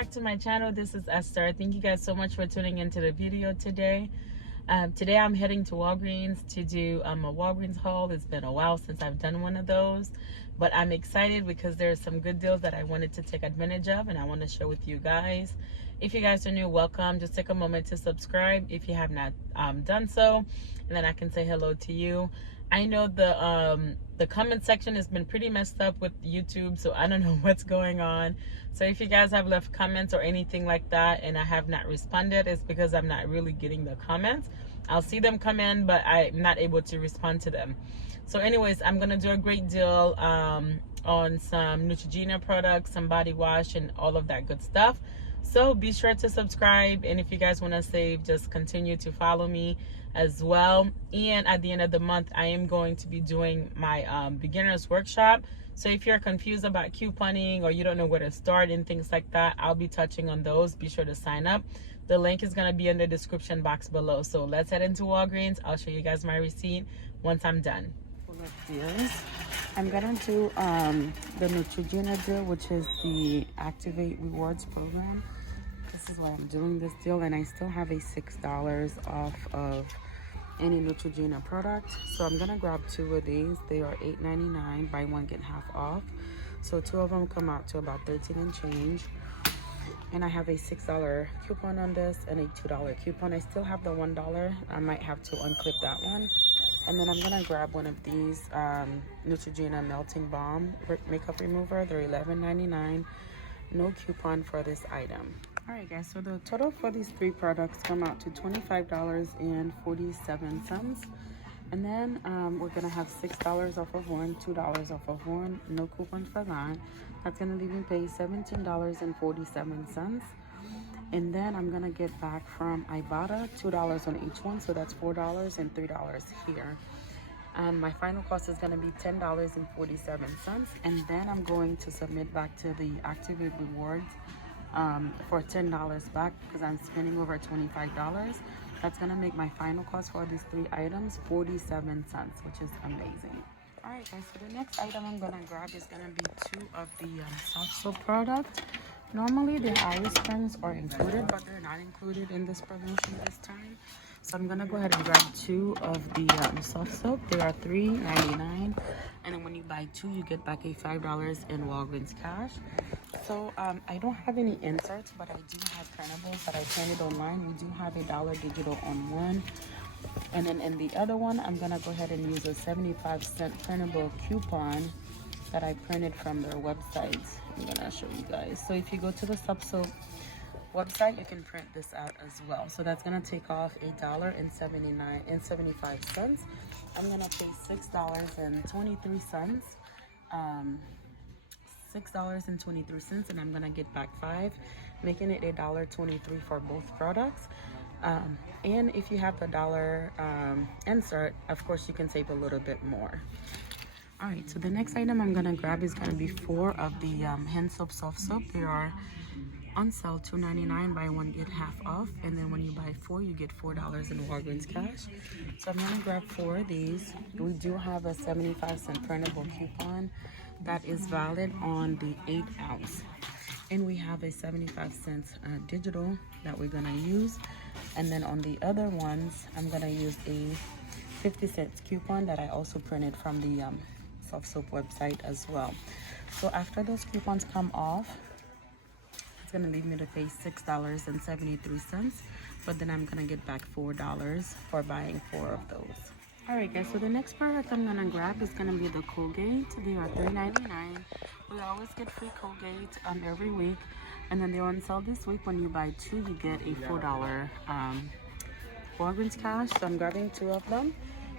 back to my channel. This is Esther. Thank you guys so much for tuning into the video today. Today I'm heading to Walgreens to do a Walgreens haul. It's been a while since I've done one of those, but I'm excited because there's some good deals that I wanted to take advantage of and I want to share with you guys. If you guys are new, welcome. Just take a moment to subscribe if you have not done so, and then I can say hello to you. I know the comment section has been pretty messed up with YouTube, so I don't know what's going on. So if you guys have left comments or anything like that and I have not responded, it's because I'm not really getting the comments. I'll see them come in, but I'm not able to respond to them. So anyways, I'm gonna do a great deal on some Neutrogena products, some body wash, and all of that good stuff. So be sure to subscribe, and if you guys want to save, just continue to follow me as well. And at the end of the month, I am going to be doing my beginners workshop. So if you're confused about couponing or you don't know where to start and things like that, I'll be touching on those. Be sure to sign up. The link is going to be in the description box below. So let's head into Walgreens. I'll show you guys my receipt once I'm done. Deals. I'm gonna do the Neutrogena deal, which is the Activate Rewards program. This is why I'm doing this deal, and I still have a $6 off of any Neutrogena product. So I'm gonna grab two of these. They are $8.99, buy one get half off. So two of them come out to about 13 and change. And I have a $6 coupon on this and a $2 coupon. I still have the $1. I might have to unclip that one. And then I'm gonna grab one of these Neutrogena Melting Balm Makeup Remover. They're $11.99. No coupon for this item. All right, guys. So the total for these three products come out to $25.47. And then we're gonna have $6 off of one, $2 off of one. No coupon for that. That's gonna leave me pay $17.47. And then I'm gonna get back from Ibotta $2 on each one, so that's $4 and $3 here. And my final cost is gonna be $10.47. And then I'm going to submit back to the Activate Rewards for $10 back because I'm spending over $25. That's gonna make my final cost for these three items 47 cents, which is amazing. All right, guys. So the next item I'm gonna grab is gonna be two of the soft soap product. Normally the Irish Springs are included, but they're not included in this promotion this time. So I'm gonna go ahead and grab two of the soft soap. They are $3.99, and then when you buy two, you get back a $5 in Walgreens cash. So I don't have any inserts, but I do have printables that I printed online. We do have a $1 digital on one. And then in the other one, I'm gonna go ahead and use a 75-cent printable coupon that I printed from their website. I'm gonna show you guys. So if you go to the Soft Soap website, you can print this out as well. So that's gonna take off $1.75. I'm gonna pay $6.23. $6.23, and I'm gonna get back $5, making it $1.23 for both products. And if you have the $1 insert, of course you can save a little bit more. All right, so the next item I'm gonna grab is gonna be 4 of the hand soap soft soap. They are on sale $2.99, buy one get half off, and then when you buy 4 you get $4 in Walgreens cash. So I'm gonna grab 4 of these. We do have a 75-cent printable coupon that is valid on the 8-ounce, and we have a 75-cent digital that we're gonna use. And then on the other ones, I'm gonna use a 50-cent coupon that I also printed from the soft soap website as well. So after those coupons come off, it's gonna leave me to pay $6.73, but then I'm gonna get back $4 for buying 4 of those. All right, guys, so the next product I'm gonna grab is gonna be the Colgate. They are $3.99. We always get free Colgate every week, and then they're on sale this week. When you buy 2, you get a $4 Walgreens cash. So I'm grabbing 2 of them.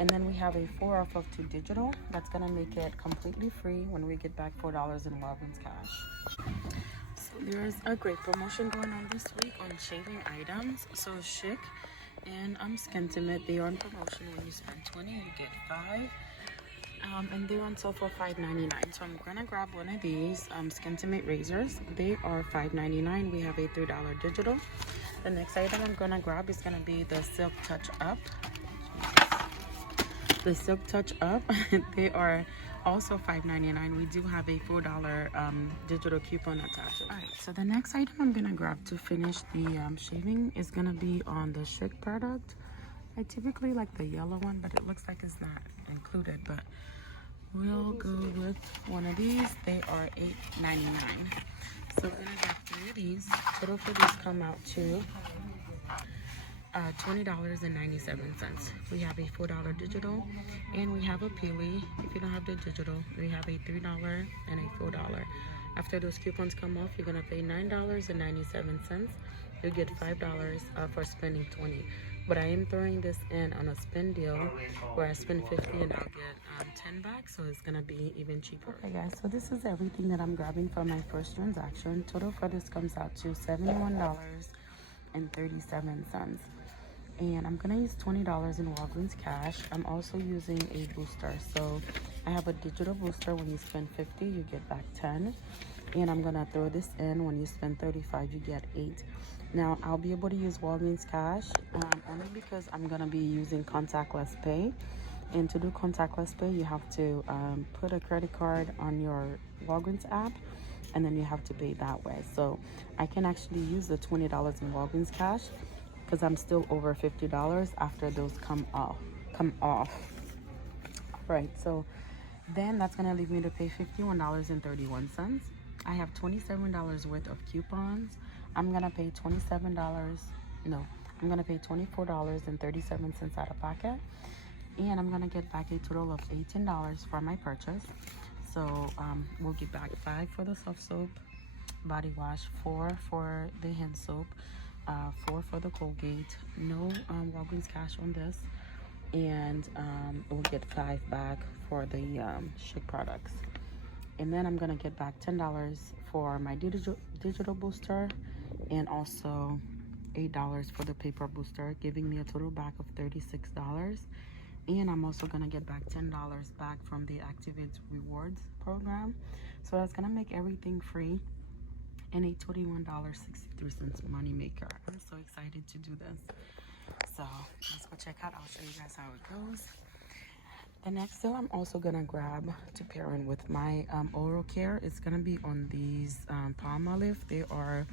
And then we have a 4 off of 2 digital. That's gonna make it completely free when we get back $4 in Walgreens cash. So there's a great promotion going on this week on shaving items. So Chic and Skintimate, they are on promotion. When you spend 20, you get 5. And they're on sale for $5.99. So I'm gonna grab one of these Skintimate razors. They are $5.99. We have a $3 digital. The next item I'm gonna grab is gonna be the Silk Touch Up. The Silk Touch Up, they are also $5.99. We do have a $4 digital coupon attached. All right, so the next item I'm gonna grab to finish the shaving is gonna be on the Schick product. I typically like the yellow one, but it looks like it's not included, but we'll go with one of these. They are $8.99. So we're gonna grab 3 of these. Total for these come out to $20.97. We have a $4 digital, and we have a peely. If you don't have the digital, we have a $3 and a $4. After those coupons come off, you're gonna pay $9.97. You'll get $5 for spending $20. But I am throwing this in on a spin deal where I spend $50 and I'll get 10 back, so it's gonna be even cheaper. Okay guys, so this is everything that I'm grabbing for my first transaction. Total for this comes out to $71.37. And I'm gonna use $20 in Walgreens cash. I'm also using a booster. So I have a digital booster. When you spend $50, you get back 10. And I'm gonna throw this in. When you spend $35, you get 8. Now I'll be able to use Walgreens cash only because I'm gonna be using contactless pay. And to do contactless pay, you have to put a credit card on your Walgreens app, and then you have to pay that way. So I can actually use the $20 in Walgreens cash because I'm still over $50 after those come off. Right, so then that's gonna leave me to pay $51.31. I have $27 worth of coupons. I'm gonna pay $24.37 out of pocket, and I'm gonna get back a total of $18 for my purchase. So we'll get back 5 for the soft soap, body wash, 4 for the hand soap, 4 for the Colgate. No Walgreens cash on this, and we'll get 5 back for the Schick products. And then I'm gonna get back $10 for my digital booster, and also $8 for the paper booster, giving me a total back of $36. And I'm also gonna get back $10 back from the Activate Rewards program. So that's gonna make everything free and a $21.63 money maker. I'm so excited to do this. So let's go check out. I'll show you guys how it goes. The next deal I'm also gonna grab to pair in with my oral care. It's gonna be on these Palmolive. They are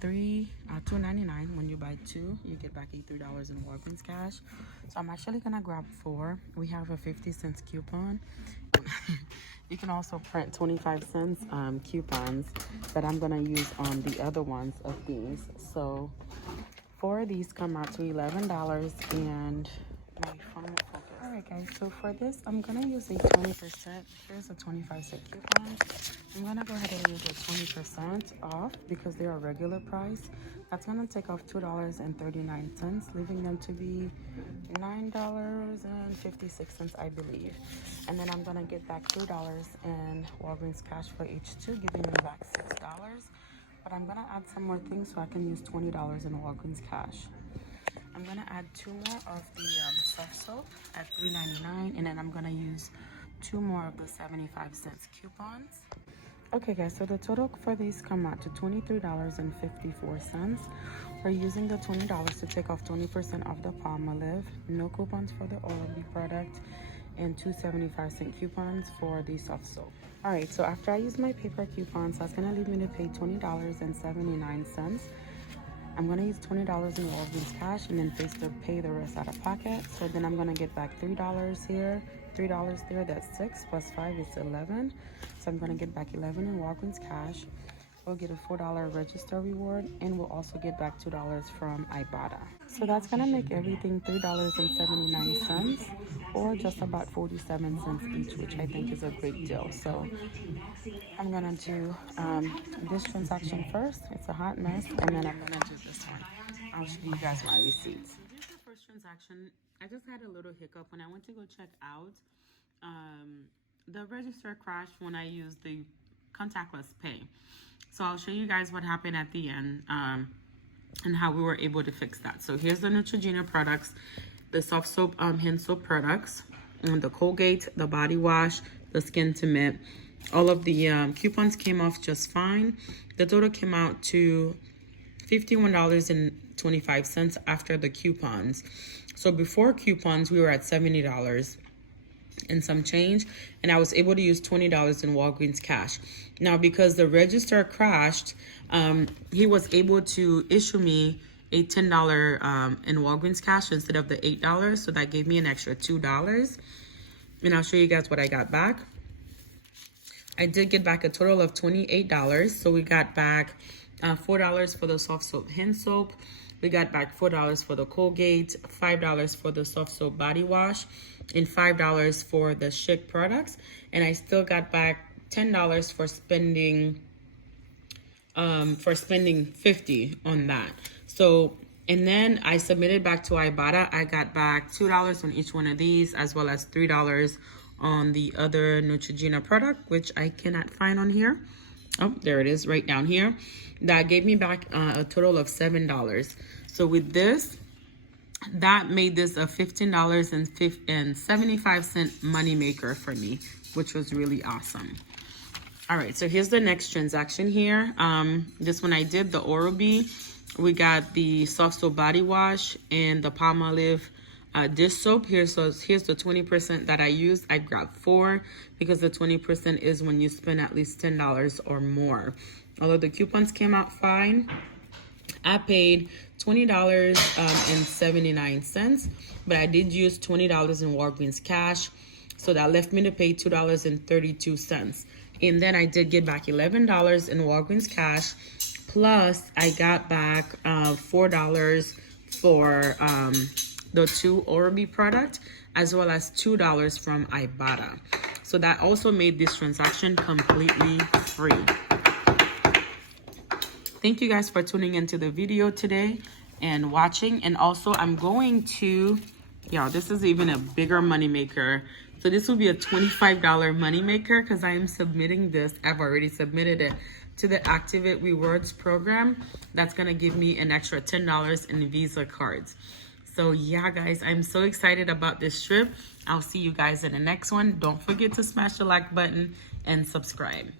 $2.99. When you buy 2, you get back a $3 in Walgreens cash. So I'm actually gonna grab 4. We have a 50-cent coupon. You can also print 25-cent coupons that I'm gonna use on the other ones of these. So 4 of these come out to $11, and my phone will focus. All right guys, so for this I'm gonna use a 20%. Here's a 25-cent coupon. I'm gonna go ahead and use a 20% off because they are regular price. That's gonna take off $2.39, leaving them to be $9.56, I believe. And then I'm gonna get back $3 in Walgreens cash for each 2, giving them back $6. But I'm gonna add some more things so I can use $20 in Walgreens cash. I'm gonna add 2 more of the soft soap at $3.99, and then I'm gonna use 2 more of the 75-cent coupons. Okay guys, so the total for these come out to $23.54. We're using the $20 to take off 20% off the Palmolive, no coupons for the Oral-B product, and 2 75-cent coupons for the soft soap. All right, so after I use my paper coupons, that's gonna leave me to pay $20.79. I'm gonna use $20 in Walgreens cash and then pay the rest out of pocket. So then I'm gonna get back $3 here, $3 there. That's 6 plus 5 is 11. So I'm gonna get back 11 in Walgreens cash. We'll get a $4 register reward, and we'll also get back $2 from Ibotta. So that's gonna make everything $3.79, or just about 47 cents each, which I think is a great deal. So I'm gonna do this transaction first. It's a hot mess, and then I'm gonna do this one. I'll show you guys my receipts. So this is the first transaction. I just had a little hiccup when I went to go check out. The register crashed when I used the contactless pay. So I'll show you guys what happened at the end and how we were able to fix that. So here's the Neutrogena products, the soft soap, hand soap products, and the Colgate, the body wash, the skin to mitt. All of the coupons came off just fine. The total came out to $51.25 after the coupons. So before coupons, we were at $70. and some change, and I was able to use $20 in Walgreens cash. Now, because the register crashed, he was able to issue me a $10 in Walgreens cash instead of the $8, so that gave me an extra $2. And I'll show you guys what I got back. I did get back a total of $28, so we got back $4 for the soft soap hand soap. We got back $4 for the Colgate, $5 for the soft soap body wash, and $5 for the Schick products. And I still got back $10 for spending $50 on that. So, and then I submitted back to Ibotta. I got back $2 on each one of these, as well as $3 on the other Neutrogena product, which I cannot find on here. Oh, there it is right down here. That gave me back a total of $7. So with this, that made this a $15.75 money maker for me, which was really awesome. All right, so here's the next transaction here. This one I did, the Oral-B. We got the soft soap body wash and the Palmolive dish soap here. So here's the 20% that I used. I grabbed 4 because the 20% is when you spend at least $10 or more. Although the coupons came out fine, I paid $20.79, but I did use $20 in Walgreens cash, so that left me to pay $2.32. And then I did get back $11 in Walgreens cash, plus I got back $4 for the 2 Oral-B product, as well as $2 from Ibotta. So that also made this transaction completely free. Thank you guys for tuning into the video today and watching. And also I'm going to, this is even a bigger money maker. So this will be a $25 money maker because I am submitting this. I've already submitted it to the Activate Rewards program. That's gonna give me an extra $10 in Visa cards. So yeah, guys, I'm so excited about this trip. I'll see you guys in the next one. Don't forget to smash the like button and subscribe.